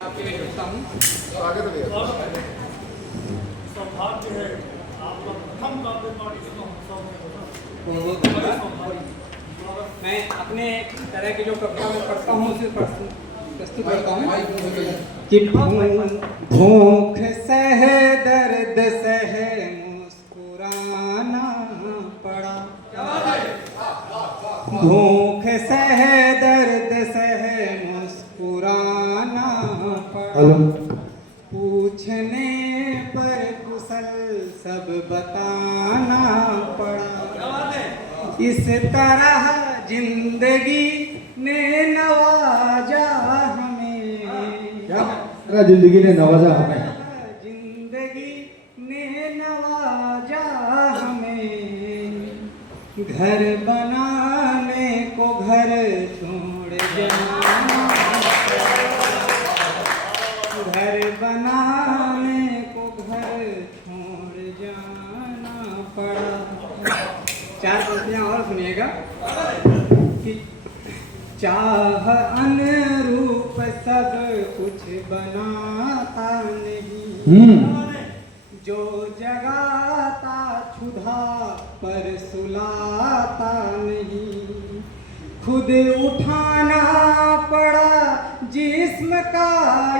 आपके लिए करता हूँ तो आगे तो भैया सौभाग्य है आपका प्रथम काव्य पाठ बहुत धन्यवाद। मैं अपने तरह की जो कविता में पढ़ता हूँ उसे प्रस्तुत करता हूँ कि भूख सह दर्द सह मुस्कुराना पड़ा, भूख सह दर्द सह मुस्कुराना पड़ा, पूछने पर कुशल सब बताना पड़ा। इस तरह जिंदगी ने नवाजा हमें, जिंदगी ने नवाजा हमें, जिंदगी ने नवाजा हमें, घर बनाने को घर छोड़ जाना, घर बनाने को घर छोड़ जाना पड़ा। चार पंक्तियां और सुनिएगा कि चाह अनुरूप सब कुछ बनाता नहीं, जो जगाता क्षुधा पर सुलाता नहीं, खुद उठाना पड़ा जिस्म का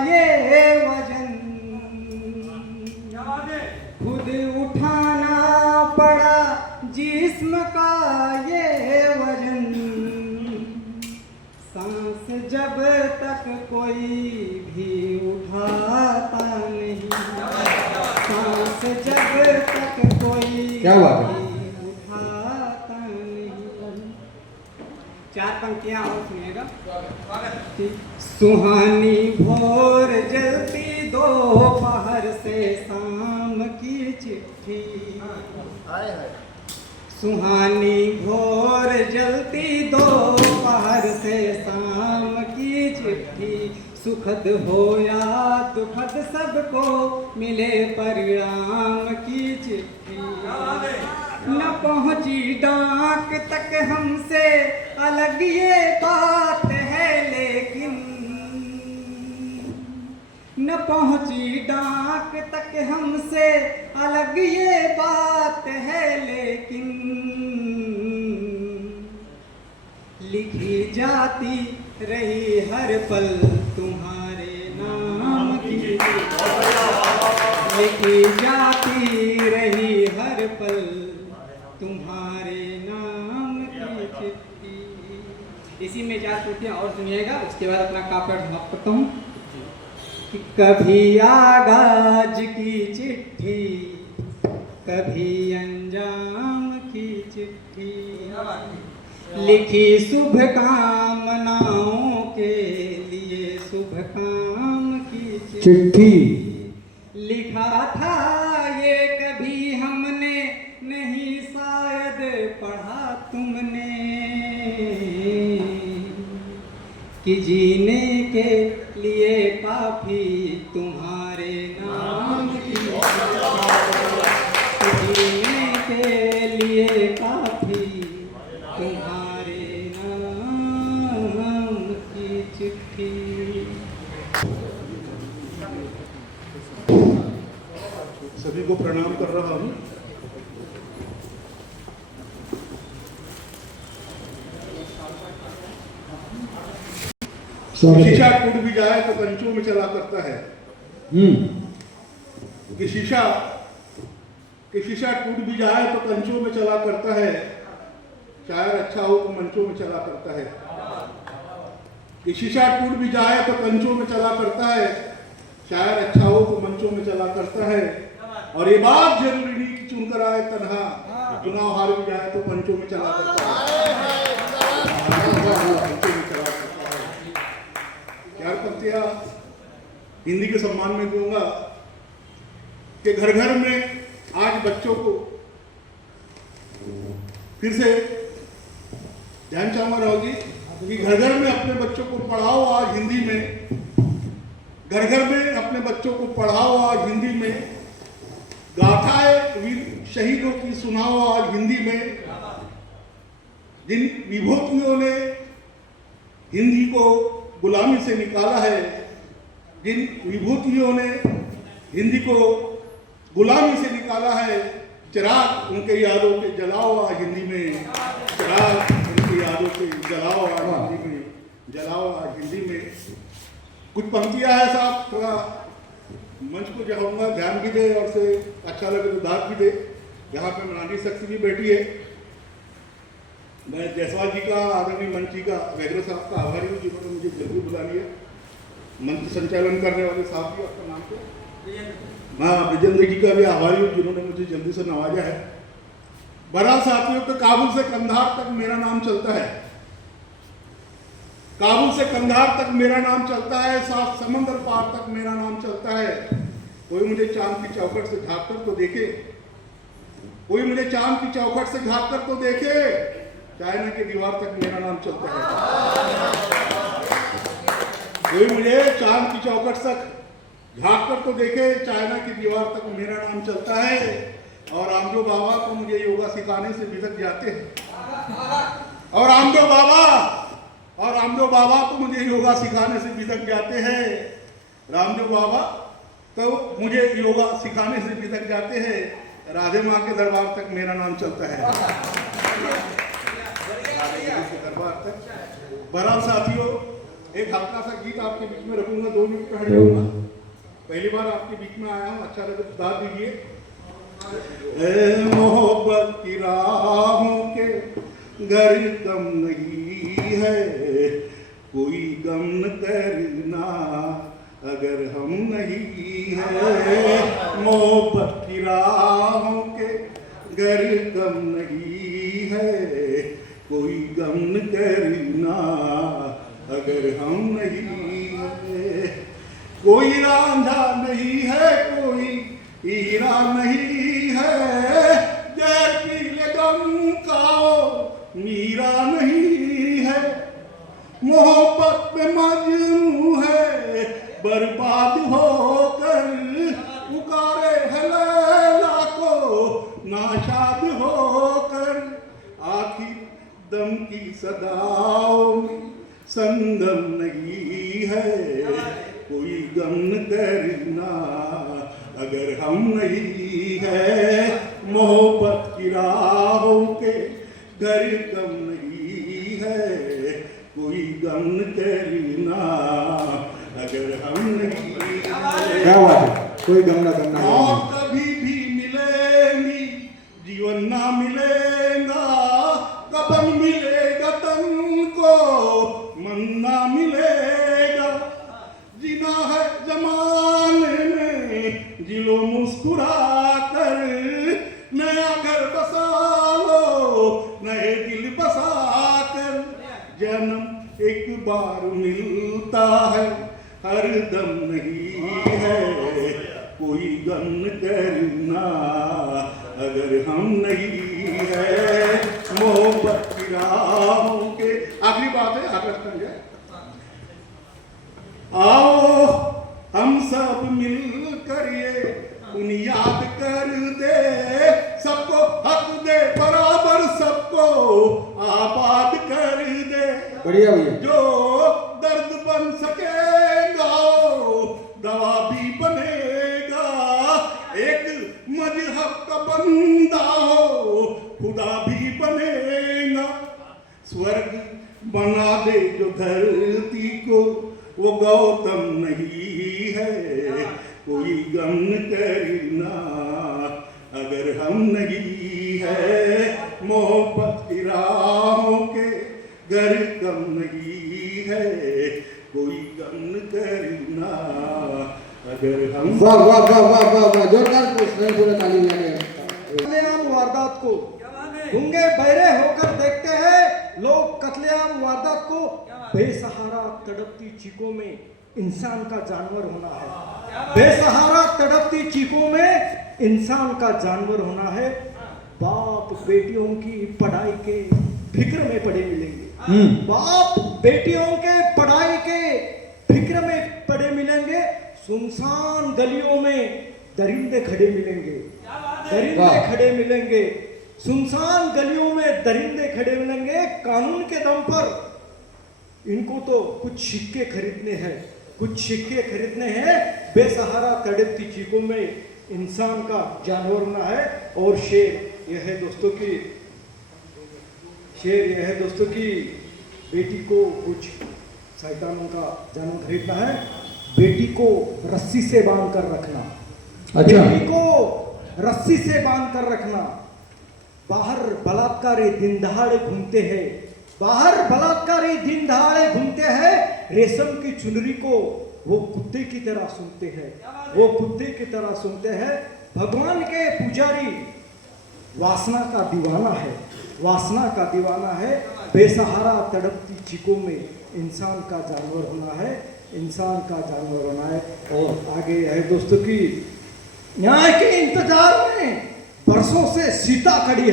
ये वजन, खुद उठाना पड़ा जिस्म का ये वजन, सांस जब तक कोई भी उठाता नहीं, सांस जब तक कोई क्या बात है? भी उठाता नहीं। चार पंक्तियां और सुनिएगा। सुहानी भोर जलती दोपहर से शाम की चिट्ठी, सुहानी भोर जलती दोपहर से शाम की चिट्ठी, सुखद हो या दुखद सबको मिले परिणाम की चिट्ठी, न पहुंची डाक तक हमसे अलग ये बात है लेकिन, न पहुंची डाक तक हमसे अलग ये बात है लेकिन, लिखी जाती रही हर पल तुम्हारे नाम की, लिखी जाती रही हर पल तुम्हारे नाम की चिट्ठी। इसी में चार पंक्तियां और सुनिएगा, उसके बाद अपना काव्य समाप्त करता हूँ कि कभी आगाज की चिट्ठी, कभी अंजाम की चिट्ठी, लिखी शुभ कामनाओं के लिए शुभ काम की चिट्ठी, लिखा था ये कभी हमने नहीं शायद पढ़ा तुमने, कि जीने के लिए काफी तुम्हारे नाम की, कि जीने के लिए काफी तुम्हारे नाम की चिट्ठी। सभी को प्रणाम कर रहा हूँ। शीशा टूट भी जाए तो कंचों में चला करता है, कि शीशा टूट भी जाए तो कंचों में चला करता है, शायर अच्छा हो तो मंचों में चला करता है, कि शीशा टूट भी जाए तो कंचों में चला करता है, शायर अच्छा हो तो मंचों में चला करता है, और ये बात जरूरी नहीं कि चुनकर आए तन्हा, चुनाव हार भी जाए तो पंचों में चला करता है, पंचों में चला करता है। चार पंक्तियां हिंदी के सम्मान में दूंगा कि घर घर में आज बच्चों को फिर से ध्यान चाहूंगा राव जी कि घर घर में अपने बच्चों को पढ़ाओ आज हिंदी में, घर घर में अपने बच्चों को पढ़ाओ आज हिंदी में, गाथाएं वीर शहीदों की सुनाओ आज हिंदी में, जिन विभूतियों ने हिंदी को गुलामी से निकाला है, जिन विभूतियों ने हिंदी को गुलामी से निकाला है, चिराग उनके यादों के जलाओ आज हिंदी में, चिराग उनकी यादों के जलाओ आज हिंदी में, जलाओ आज हिंदी में। कुछ पंक्तियां है साहब, थोड़ा मंच को चाहूँगा ध्यान भी दे और से अच्छा लगे तो दाद भी दे। यहाँ पे मनानी शख्स भी बैठी है। मैं जायसवाल जी का, आदरणीय मंच जी का, वैद्य साहब का आभारी हूँ जिन्होंने मुझे जल्दी बुला लिया। मंच संचालन करने वाले साहब भी, आपका नाम क्या? हाँ, विजेंद्र जी का भी आभारी हूँ जिन्होंने मुझे जल्दी से नवाजा है। बहरहाल साथियों, तो काबुल से कंधार तक मेरा नाम चलता है, काबुल से कंधार तक मेरा नाम चलता है, सात समंदर पार तक मेरा नाम चलता है। कोई मुझे चांद की चौखट से झाँक कर तो देखे, कोई मुझे चांद की चौखट से झाँक कर तो देखे, चाइना की दीवार तक मेरा नाम चलता है। कोई मुझे चांद की चौखट तक झाँक कर तो देखे, चाइना की दीवार तक मेरा नाम चलता है। और रामदेव बाबा को मुझे योगा सिखाने से बिदक जाते हैं, और रामदेव बाबा तो मुझे योगा सिखाने से बिदक जाते हैं। रामदेव बाबा तो मुझे योगा सिखाने से बिदक जाते हैं। राधे माँ के दरबार तक मेरा नाम चलता है, दरबार तक। बहरहाल साथियों, एक हल्का सा गीत आपके बीच में रखूंगा, 2 मिनट का हट जाऊंगा। पहली बार आपके बीच में आया हूँ, अच्छा लगे तो दाद दीजिए। मोहब्बत की राहों के घर कम नहीं है, कोई गम न करना अगर हम नहीं है। मोहब्बत की राहों के घर कम नहीं है, कोई गम न करना अगर हम नहीं है। कोई रांझा नहीं है, कोई हीरा नहीं है, जय पीले गम का मीरा नहीं है। मोहब्बत में मजनू है, बर्बाद होकर पुकारे है लैला को नाशाद होकर। आखिर दम की सदाओं में संगम नहीं है, कोई गम न करना अगर हम नहीं है। मोहब्बत की राहों के घर कम नहीं है, कोई गम न करना अगर हम नहीं है। क्या बात है, कोई गम ना करना। और कभी भी मिलेंगी, जीवन ना मिलेगा, कफन मिलेगा तन को, मन ना मिलेगा। जीना है जमाने में जिलो मुस्कुरा कर, नया घर बसा लो नए दिल बसा कर। जन्म एक बार मिलता है, हर दम नहीं है, कोई गम न करना अगर हम नहीं है। मोहब्बत की राहों के, आखिरी बात है, आकर्षण है। आओ हम सब मिलकर ये उन याद कर दे, सबको हक दे बराबर, सबको आबाद कर दे। बढ़िया भैया। जो दर्द बन सकेगा दवा भी बनेगा, एक मजहब का बंदा हो खुदा भी बनेगा। स्वर्ग बना दे जो धरती को, वो गौतम नहीं है, कोई गम न करना अगर हम नहीं है। मोहब्बत की राहों के घर कम नहीं है, कोई गम न करना अगर हम। वाह वाह वाह वाह वाह वाह, जोरदार ताली बजाने। कत्लेआम वारदात को गूंगे बहरे होकर देखते हैं लोग, कत्लेआम वारदात को। बेसहारा तड़पती चीखों में इंसान का जानवर होना है, बेसहारा तड़पती चीखों में इंसान का जानवर होना है। बाप बेटियों की पढ़ाई के फिक्र में पड़े मिलेंगे, बाप बेटियों के पढ़ाई के फिक्र में पड़े मिलेंगे। सुनसान गलियों में दरिंदे खड़े मिलेंगे, दरिंदे खड़े मिलेंगे, सुनसान गलियों में दरिंदे खड़े मिलेंगे। कानून के दम पर इनको तो कुछ सिक्के खरीदने हैं, कुछ सिक्के खरीदने हैं, बेसहारा तड़पती चीखों में इंसान का जानवर होना है। और शेर यह है दोस्तों की बेटी को कुछ शैतानों का जानवर खरीदना है, बेटी को रस्सी से बांध कर रखना। अच्छा। बेटी को रस्सी से बांध कर रखना। बाहर बलात्कारी दिन दहाड़े घूमते हैं, रेशम की चुनरी को वो कुत्ते की तरह सुनते हैं, भगवान के पुजारी वासना का दीवाना है, बेसहारा तड़पती चीखों में इंसान का जानवर होना है। और आगे है दोस्तों की न्याय के इंतजार में बरसों से सीता खड़ी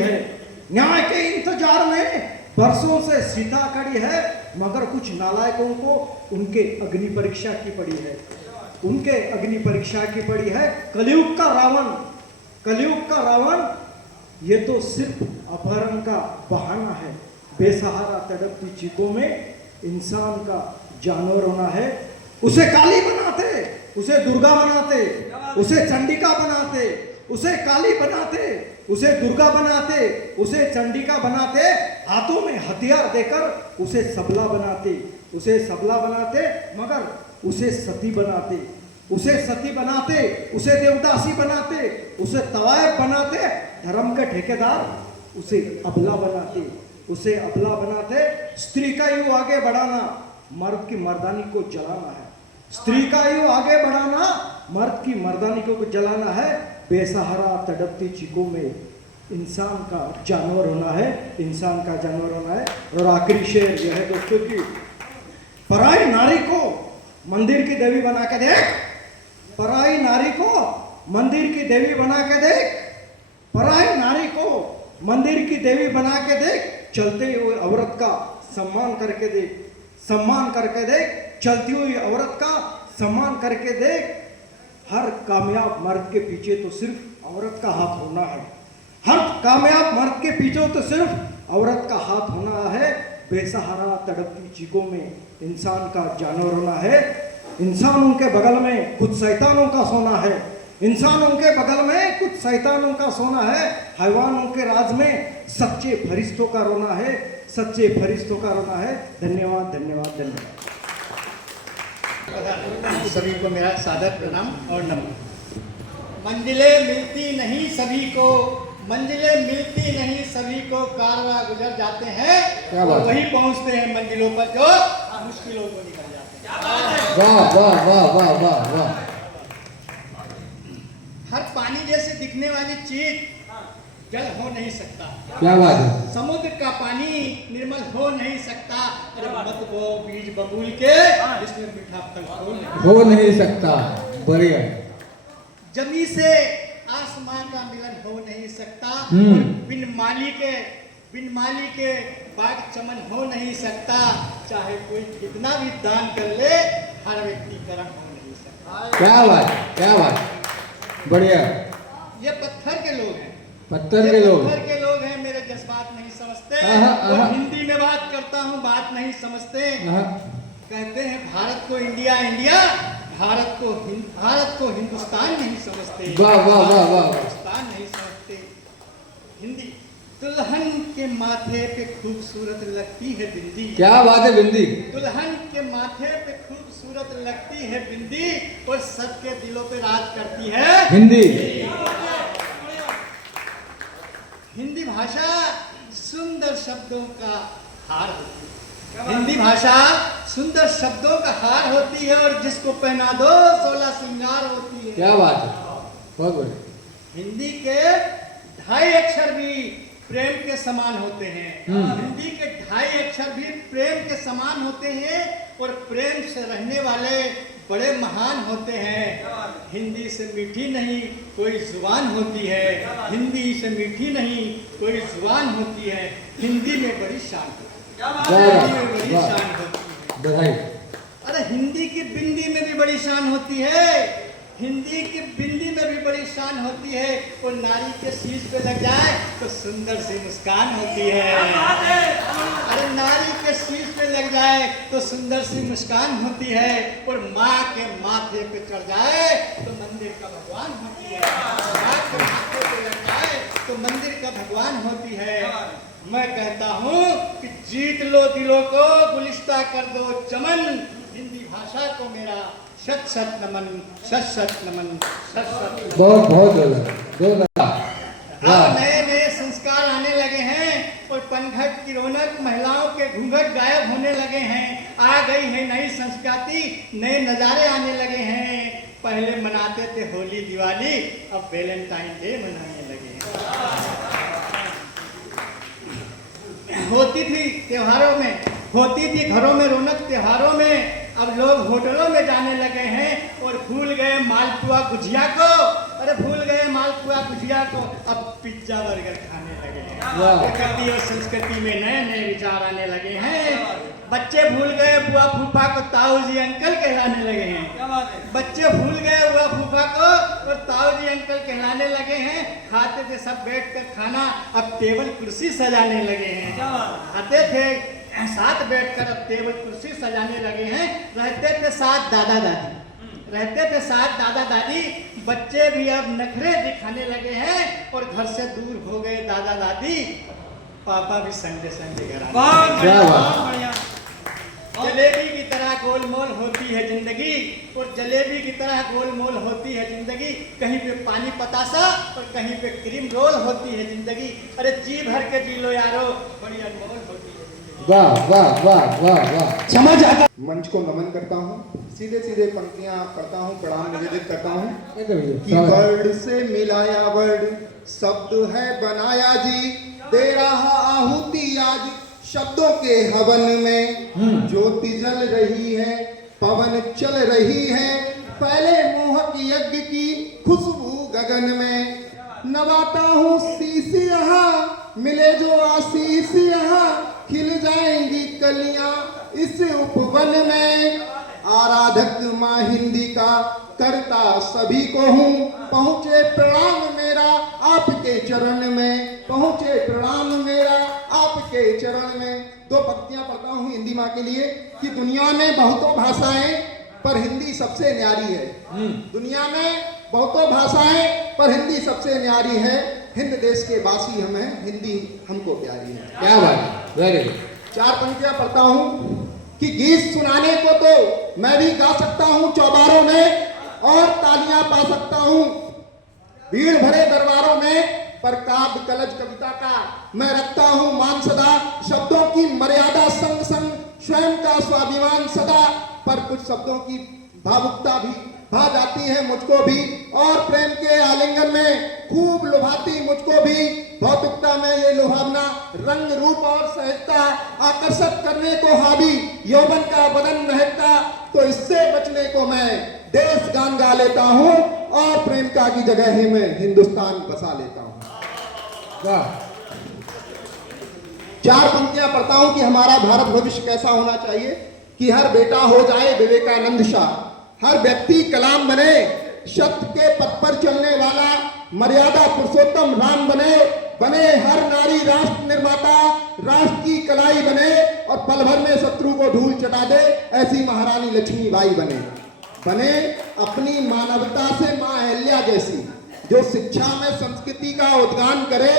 है, मगर कुछ नालायकों को उनके अग्नि परीक्षा की पड़ी है। कलयुग का रावण ये तो सिर्फ अपहरण का बहाना है, बेसहारा तड़पती चीखों में इंसान का जानवर होना है। उसे काली बनाते, उसे दुर्गा बनाते, उसे चंडिका बनाते, उसे काली बनाते, उसे दुर्गा बनाते, उसे चंडिका बनाते, हाथों में हथियार देकर उसे सबला बनाते, मगर उसे सती बनाते, उसे देवदासी बनाते, उसे तवायफ बनाते, धर्म के ठेकेदार उसे अबला बनाते। स्त्री का यूं आगे बढ़ाना मर्द की मर्दानी को जलाना है, बेसहारा तड़पती चीखों में इंसान का जानवर होना है। और आखिरी शेर यह है दोस्तों की पराई नारी को मंदिर की देवी बना के देख, पराई नारी को मंदिर की देवी बना के देख, चलते हुए औरत का सम्मान करके देख, चलती हुई औरत का सम्मान करके देख। हर कामयाब मर्द के पीछे तो सिर्फ औरत का हाथ होना है, बेसहारा तड़पती चीखों में इंसान का जानवर होना है। इंसानों के बगल में कुछ शैतानों का सोना है, हैवानों के राज में सच्चे फरिश्तों का रोना है। धन्यवाद। सभी को मेरा सादर प्रणाम और नमन। मंजिलें मिलती नहीं सभी को, कारवां गुजर जाते हैं और वही पहुंचते हैं मंजिलों पर जो मुश्किलों को निकल जाते हैं। वाह। हर पानी जैसे दिखने वाली चीज जल हो नहीं सकता, क्या बात है। समुद्र का पानी निर्मल हो नहीं सकता, मत वो बीज बबूल के जिसमें मीठा फल हो नहीं सकता। बढ़िया। जमी से आसमान का मिलन हो नहीं सकता, बिन माली के बाग चमन हो नहीं सकता, चाहे कोई कितना भी दान कर ले हर व्यक्ति कर्म हो नहीं सकता। क्या बात। बढ़िया। ये पत्थर के लोग हैं, मेरे जज्बात नहीं समझते, और हिंदी में बात करता हूँ, बात नहीं समझते। कहते हैं भारत को इंडिया, भारत को हिंदुस्तान नहीं समझते। वाह। हिंदुस्तान नहीं समझते। हिंदी दुल्हन के माथे पे खूबसूरत लगती है बिंदी। क्या बात है। बिंदी दुल्हन के माथे पे खूबसूरत लगती है बिंदी, और सबके दिलों पे राज करती है हिंदी भाषा सुंदर शब्दों का हार होती है। हिंदी भाषा सुंदर शब्दों का हार होती है, और जिसको पहना दो 16 श्रृंगार होती है। क्या बात है। बहुत बढ़िया। हिंदी के 2.5 अक्षर भी प्रेम के समान होते हैं। हिंदी के 2.5 अक्षर भी प्रेम के समान होते हैं, और प्रेम से रहने वाले बड़े महान होते हैं। हिंदी से मीठी नहीं कोई जुबान होती है, हिंदी से मीठी नहीं कोई जुबान होती है, हिंदी में बड़ी शान होती है। बधाई। अरे हिंदी की बिंदी में भी बड़ी शान होती है। हिंदी की बिंदी में भी बड़ी शान होती है, और नारी के शीश पे लग जाए तो सुंदर सी मुस्कान होती है। अरे नारी के शीश पे लग जाए तो सुंदर सी मुस्कान होती है, और माँ के माथे पे चढ़ जाए तो मंदिर का भगवान होती है। माँ के माथे पे लग जाए तो मंदिर का भगवान होती है। मैं कहता हूँ कि जीत लो दिलों को, गुलिस्ता कर दो चमन, हिंदी भाषा को मेरा शत शत नमन, शत शत नमन, शत शत। बहुत बहुत जोरदार। अब नए नए संस्कार आने लगे हैं, और पनघट की रौनक, महिलाओं के घूंघट गायब होने लगे हैं। आ गई है नई संस्कृति, नए नज़ारे आने लगे हैं। पहले मनाते थे होली दिवाली, अब वैलेंटाइन डे मनाने लगे हैं। होती थी त्योहारों में, होती थी घरों में रौनक त्योहारों में, अब लोग होटलों में जाने लगे हैं और भूल गए मालपुआ गुजिया को। अरे भूल गए मालपुआ गुजिया को, अब पिज्जा बर्गर खाने लगे हैं। प्रकृति और संस्कृति में नए नए विचार आने लगे हैं। बच्चे भूल गए बुआ फूफा को ताऊ जी अंकल कहलाने लगे हैं। बच्चे भूल गए बुआ फूफा को और ताऊ जी अंकल कहलाने लगे हैं। खाते थे सब बैठकर खाना, अब टेबल कुर्सी सजाने लगे हैं। खाते थे साथ बैठकर, अब टेबल कुर्सी सजाने लगे हैं। रहते थे साथ दादा दादी, रहते थे साथ दादा दादी। बच्चे भी अब नखरे दिखाने लगे हैं, और घर से दूर हो गए दादा दादी। पापा भी संडे संडे घर आते। जलेबी की तरह गोलमोल होती है जिंदगी, और जलेबी की तरह गोलमोल होती है जिंदगी। कहीं पे पानी पतासा और कहीं पे क्रीम रोल होती है जिंदगी। अरे जी भर के जी लो यारो, बड़ी अनमोल होती है। वाह वाह वाह वाह वाह। समझ आता। मंच को नमन करता हूँ, सीधे सीधे पंक्तियां करता हूँ, प्रणाम निवेदित करता हूँ कि वर्ड से मिलाया वर्ड, शब्द है बनाया जी, दे रहा आहुति आज शब्दों के हवन में। ज्योति जल रही है, पवन चल रही है, पहले मोहक यज्ञ की खुशबू गगन में। नवाता हूँ शीश यहाँ, मिले जो आशीष यहाँ, खिल जाएंगी कलियां इस उपवन में। आराधक माँ हिंदी का करता सभी को हूँ, पहुँचे प्रणाम मेरा आपके चरण में, पहुँचे प्रणाम मेरा आपके चरण में। दो पंक्तियां पढ़ता हूँ हिंदी माँ के लिए कि दुनिया में बहुतों भाषाएं पर हिंदी सबसे न्यारी है। दुनिया में बहुतों भाषाएं पर हिंदी सबसे न्यारी है। हिंद देश के वासी हम हैं, हिंदी हमको प्यारी है। क्या बात है, वेरी गुड। चार पंक्तियां पढ़ता हूँ कि गीत सुनाने को तो मैं भी गा सकता हूँ चौबारों में, और तालियां पा सकता हूँ भीड़ भरे दरबारों में, पर काव्य कलज कविता का मैं रखता हूँ मान सदा। शब्दों की मर्यादा संग संग स्वयं का स्वाभिमान सदा, पर कुछ शब्दों की भावुकता भी भा जाती है मुझको भी, और प्रेम के आलिंगन में खूब लुभाती मुझको भी। भौतिकता में ये लुभावना, रंग रूप और सहजता आकर्षक करने को हावी, यौवन का बदन महकता, तो इससे बचने को मैं देश गान गा लेता हूँ, और प्रेमिका की जगह ही मैं हिंदुस्तान बसा लेता हूँ। वाह। चार पंक्तियां पढ़ता हूँ कि हमारा भारत भविष्य कैसा होना चाहिए कि हर बेटा हो जाए विवेकानंद शाह, हर व्यक्ति कलाम बने, सत्य के पथ पर चलने वाला मर्यादा पुरुषोत्तम राम बने, बने हर नारी राष्ट्र निर्माता, राष्ट्र की कलाई बने, और पल भर में शत्रु को धूल चटा दे ऐसी महारानी लक्ष्मीबाई बने। बने अपनी मानवता से माँ अहिल्या जैसी, जो शिक्षा में संस्कृति का उद्गान करे,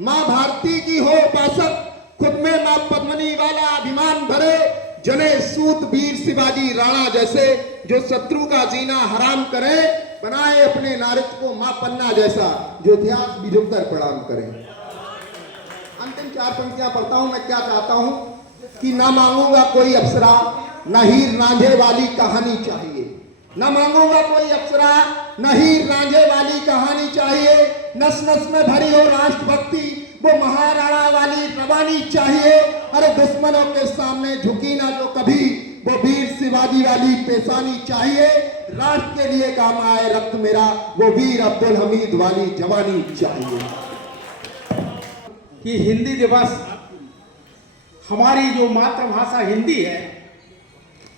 माँ भारती की हो उपासक, खुद में माँ पद्मिनी वाला अभिमान भरे, जने सूत वीर शिवाजी राणा जैसे, जो शत्रु का जीना हराम करे, बनाए अपने नारित्व को माँ पन्ना जैसा, जो इतिहास भी झुककर प्रणाम करे। अंतिम चार पंक्तियां पढ़ता हूं। मैं क्या चाहता हूं कि ना मांगूंगा कोई अप्सरा, ना हीर रांझे वाली कहानी चाहिए, न मांगूंगा कोई अप्सरा, न हीर रांझे वाली कहानी चाहिए, नस नस में भरी हो राष्ट्रभक्ति, वो महाराणा वाली रवानी चाहिए। अरे दुश्मनों के सामने झुकी ना जो कभी, वो वीर शिवाजी वाली पेशानी चाहिए। राष्ट्र के लिए काम आए रक्त मेरा, वो वीर अब्दुल हमीद वाली जवानी चाहिए। कि हिंदी दिवस, हमारी जो मातृभाषा हिंदी है,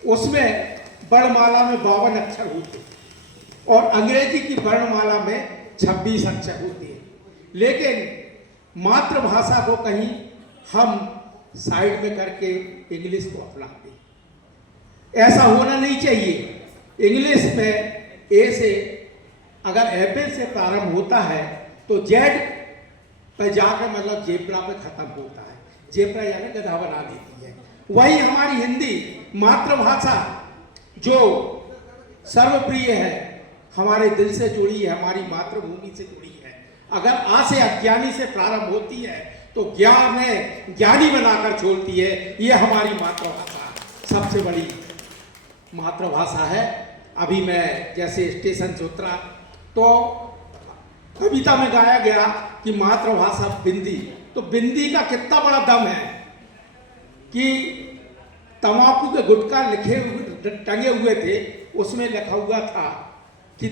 उसमें वर्णमाला में 52 अक्षर होते, और अंग्रेजी की वर्णमाला में 26 अक्षर होते हैं, लेकिन मातृभाषा को कहीं हम साइड में करके इंग्लिश को अपनाते हैं। ऐसा होना नहीं चाहिए। इंग्लिश में ए से अगर एप्पल से प्रारंभ होता है तो जेड पर जाकर मतलब जेब्रा पे खत्म होता है। जेब्रा यानी गधा बना देती है। वही हमारी हिंदी मातृभाषा जो सर्वप्रिय है, हमारे दिल से जुड़ी है, हमारी मातृभूमि से जुड़ी है। अगर आ से अज्ञानी से प्रारंभ होती है तो ज्ञान में ज्ञानी बनाकर छोड़ती है। ये हमारी मातृभाषा सबसे बड़ी मातृभाषा है। अभी मैं जैसे स्टेशन से उतरा तो कविता में गाया गया कि मातृभाषा बिंदी, तो बिंदी का कितना बड़ा दम है कि तंबाकू के गुटखा लिखे हुए टंगे हुए थे, उसमें लिखा हुआ था कि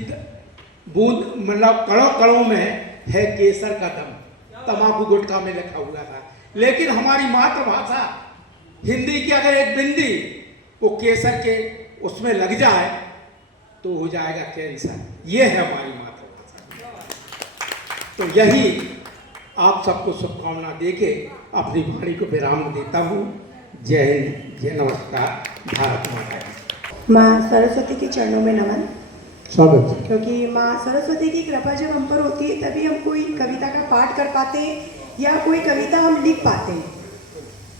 बूंद मतलब कड़ों कड़ों में है केसर का दम, तंबाकू गुटखा में लिखा हुआ था। लेकिन हमारी मातृभाषा हिंदी की अगर एक बिंदी वो केसर के उसमें लग जाए तो हो जाएगा कैंसर। ये है हमारी मातृभाषा। तो यही आप सबको शुभकामना देके अपनी वाणी को विराम देता हूँ। जय हिंद, जय नमस्कार, भारत माता की। माँ सरस्वती के चरणों में नमन। स्वागत। क्योंकि माँ सरस्वती की कृपा जब हम पर होती है तभी हम कोई कविता का पाठ कर पाते हैं या कोई कविता हम लिख पाते हैं,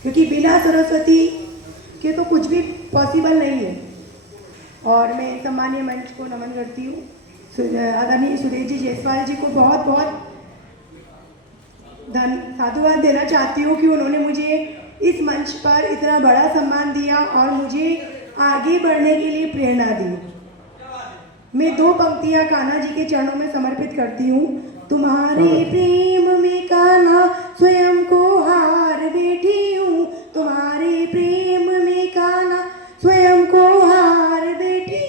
क्योंकि बिना सरस्वती के तो कुछ भी पॉसिबल नहीं है। और मैं सम्मानीय मंच को नमन करती हूँ। आदरणीय सुरेश जी जायसवाल जी को बहुत बहुत साधुवाद देना चाहती हूँ कि उन्होंने मुझे इस मंच पर इतना बड़ा सम्मान दिया और मुझे आगे बढ़ने के लिए प्रेरणा दी। मैं 2 पंक्तियाँ कान्हा जी के चरणों में समर्पित करती हूँ। तुम्हारे प्रेम में कान्हा स्वयं को हार बैठी हूँ, तुम्हारे प्रेम में कान्हा स्वयं को हार बैठी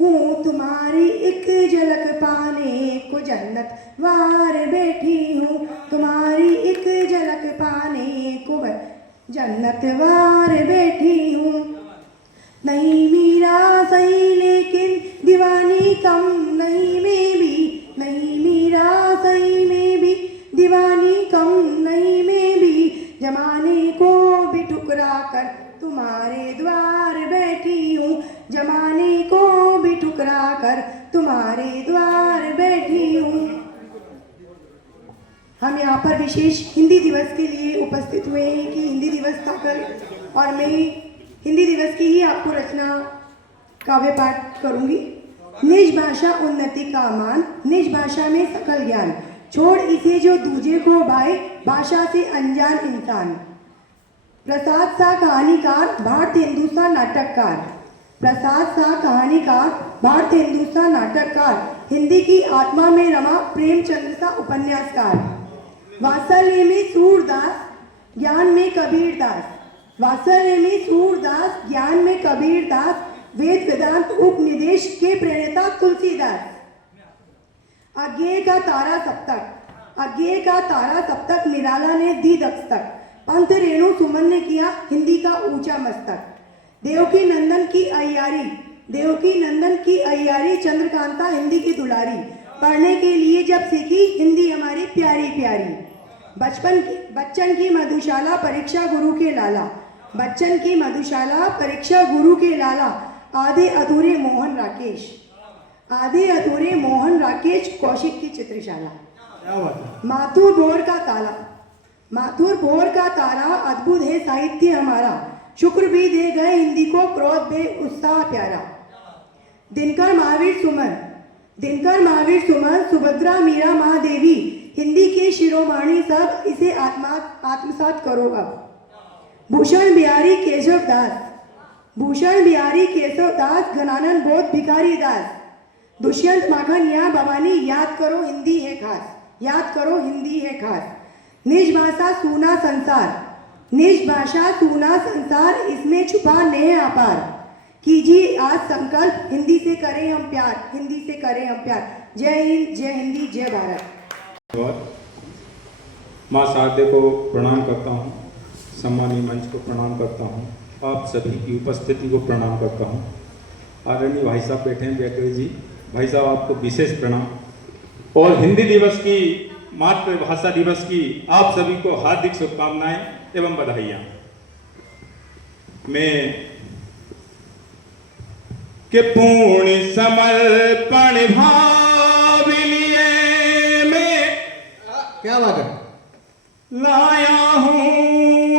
हूँ, तुम्हारी एक झलक पाने को जन्नत वार बैठी हूँ, तुम्हारी एक झलक पाने को जन्नत वार बैठी हूँ। नहीं मीरा सही लेकिन दीवानी कम नहीं मैं भी, नहीं मीरा सही में भी दीवानी कम नहीं मैं भी, जमाने को भी ठुकरा कर तुम्हारे द्वार बैठी हूँ, जमाने को भी ठुकरा कर तुम्हारे द्वार बैठी हूँ। हम यहाँ पर विशेष हिंदी दिवस के लिए उपस्थित हुए हैं कि हिंदी दिवस था कल, और मैं हिंदी दिवस की ही आपको रचना काव्य पाठ करूँगी। निज भाषा उन्नति का मान, निज भाषा में सकल ज्ञान, छोड़ इसे जो दूजे को भाए, भाषा से अनजान इंसान। प्रसाद सा कहानीकार, भारतेंदु नाटककार, प्रसाद सा कहानीकार, भारतेंदु नाटककार, हिंदी की आत्मा में रमा प्रेमचंद्र सा उपन्यासकार। वात्सल्य में सूरदास, ज्ञान में कबीरदास, वात्सल्य में सूरदास, ज्ञान में कबीरदास, वेद वेदांत उपनिदेश के प्रणेता तुलसीदास। अज्ञेय का तारा सप्तक, अज्ञेय का तारा सप्तक निराला ने दी दस्तक, पंथ रेणु सुमन ने किया हिंदी का ऊंचा मस्तक। देवकी नंदन की अय्यारी, देवकी नंदन की अय्यारी, चंद्रकांता हिंदी की दुलारी, पढ़ने के लिए जब सीखी हिंदी हमारी प्यारी प्यारी। बच्चन की मधुशाला, परीक्षा गुरु के लाला, बच्चन की मधुशाला, परीक्षा गुरु के लाला। आधे अधूरे मोहन राकेश, आधे अधूरे मोहन राकेश, कौशिक की चित्रशाला। माथुर भोर का ताला, माथुर भोर का तारा, अद्भुत है साहित्य हमारा, शुक्र भी दे गए हिंदी को, क्रोध बे उत्साह प्यारा। दिनकर महावीर सुमन, दिनकर महावीर सुमन, सुभद्रा मीरा महादेवी, हिंदी के शिरोमणि सब, इसे आत्मसात करो अब। भूषण बिहारी केशव दास, भूषण बिहारी केशव दास, घनानंद बोध भिखारी दास। दुष्यंत माखन या भवानी, याद करो हिंदी है खास, याद करो हिंदी है खास। निज भाषा सूना संसार, निज भाषा सूना संसार, इसमें छुपा नेह अपार। कीजिए आज संकल्प, हिंदी से करें हम प्यार, हिंदी से करें हम प्यार। जय हिंद, जय हिंदी, जय भारत। माँ शारदे को प्रणाम करता हूँ, सम्मानीय मंच को प्रणाम करता हूँ, आप सभी की उपस्थिति को प्रणाम करता हूँ। आदरणीय भाई साहब बैठे हैं, बैठे जी, भाई साहब आपको विशेष प्रणाम और हिंदी दिवस की, मातृभाषा दिवस की आप सभी को हार्दिक शुभकामनाएं एवं बधाइयाँ। मैं के पूर्ण समर्पण भाव लिए मैं क्या बात है, लाया हूँ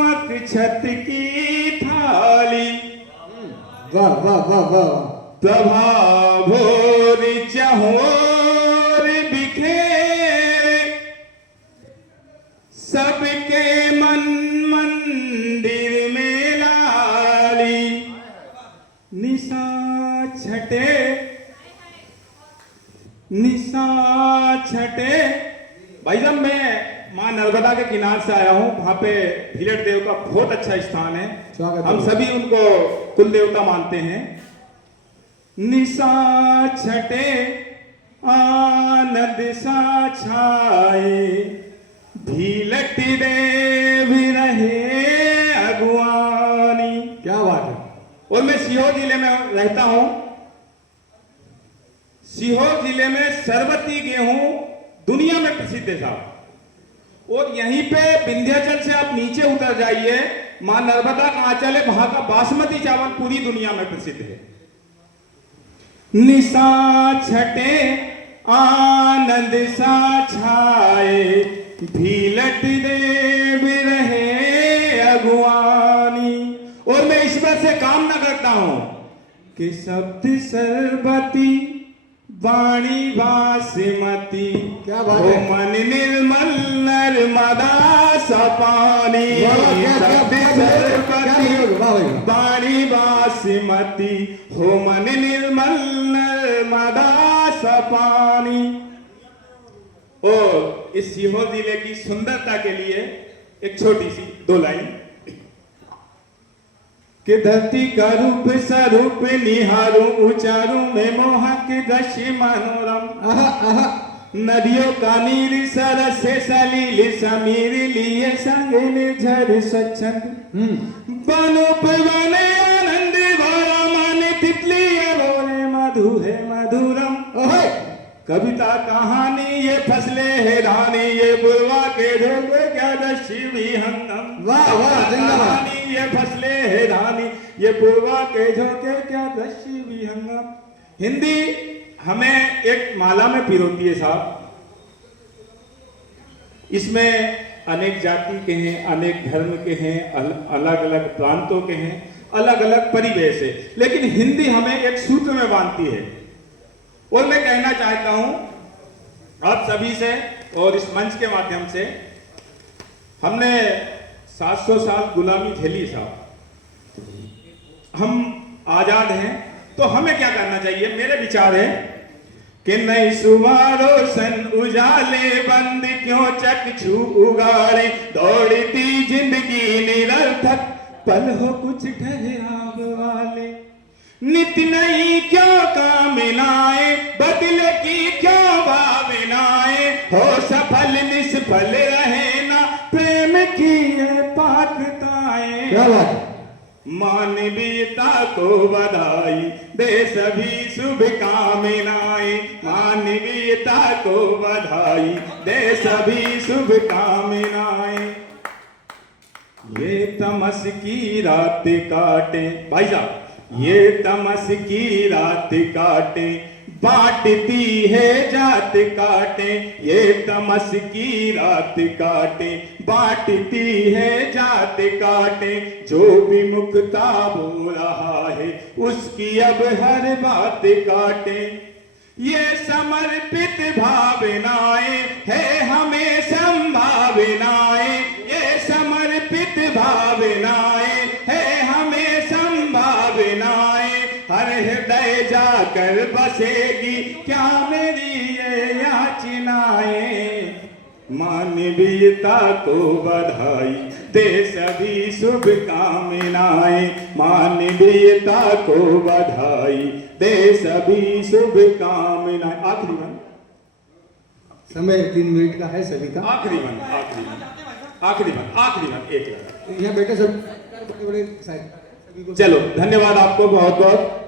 अक्षत की थाली, वाह वाह वाह वाह, प्रभाभोर चहोर बिखेरे, सबके मन मंदिर में लाली, निशा छटे। भाई साहब मैं माँ नर्मदा के किनारे से आया हूँ, वहां पे भीलट देव का बहुत अच्छा स्थान है, हम सभी उनको कुल देवता मानते हैं। निशा छटे आनंद सा छाए, भीलट देव रहे अगुवानी। क्या बात है। और मैं सीहोर जिले में रहता हूं। सीहोर जिले में सरबती गेहूं दुनिया में प्रसिद्ध है साहब, और यहीं पे विंध्याचल से आप नीचे उतर जाइए, मां नर्मदा का आंचल है, वहां का बासमती चावल पूरी दुनिया में प्रसिद्ध है। निशा छटे आनंद सा छाए, भीलट देव रहे अगुवानी। और मैं ईश्वर से कामना करता हूं कि सप्त सरबती वाणी वासमती, क्या बात हो है। मन निर्मल नर्मदा सपानी। सप्त सरबती वाणी वासमती, हो मन निर्मल नर्मदा सपानी। और इस सीहोर जिले की सुंदरता के लिए एक छोटी सी 2 लाइन कि धरती का रूप स्वरूप निहारूं, उचारूं मैं मोहक दृश्य मनोरम। नदियों का नीर सरस से सलील समीर, लिए संग निर्झर स्वच्छंद। वनोपवन आनंद भरा मन, तितली बोले मधु है मधुरम। कविता कहानी ये फसले है रानी, ये बुलवा के झोंके क्या दृश्य विहंगम। वाह वाह, जिंदाबाद। ये फसले है रानी, ये बुलवा के झोंके क्या दृश्य विहंगम। हिंदी हमें एक माला में पिरोती है साहब। इसमें अनेक जाति के हैं, अनेक धर्म के हैं, अलग अलग प्रांतों के हैं, अलग अलग परिवेश है, लेकिन हिंदी हमें एक सूत्र में बांधती है। और मैं कहना चाहता हूं आप सभी से और इस मंच के माध्यम से, हमने 700 साल गुलामी झेली साहब, हम आजाद हैं, तो हमें क्या करना चाहिए। मेरे विचार है कि नई सुबह रोशन उजाले, बंद क्यों चकचू उगाड़े, दौड़ती जिंदगी निरर्थक, पल हो कुछ ठहराव वाले। नित नई क्यों कामनाएं, बदले की क्यों भावनाएं, हो सफल निष्फल रहे ना प्रेम की ये पात्रताएं। क्या बात है। मानवीयता को बधाई दे सभी शुभ कामनाएं, मानवीयता को बधाई दे सभी शुभ कामनाएं। ये तमस की रात काटे, भाई साहब ये तमस की रात काटे, बांटती है जात काटे। ये तमस की रात काटे, बांटती है जात काटे। जो विमुखता बो रहा है उसकी अब हर बात काटे। ये समर्पित भावनाएं है हमें संभावनाएं, ये समर्पित भावनाएं है हमें संभावनाएं। हर हृदय जाकर बसेगी क्या मेरी ये याचनाएं। मानवीयता को बधाई दे सभी शुभ कामनाएं, मानवीयता को बधाई दे सभी शुभ कामनाएं। आखिरी वन, समय 3 मिनट का है सभी का। आखिरी वन, आखिरी वन, आखिरी वन, आखिरी वन, एक मिनट। यहाँ बैठे सब बड़े बड़े सभी को चलो धन्यवाद आपको बहुत बहुत।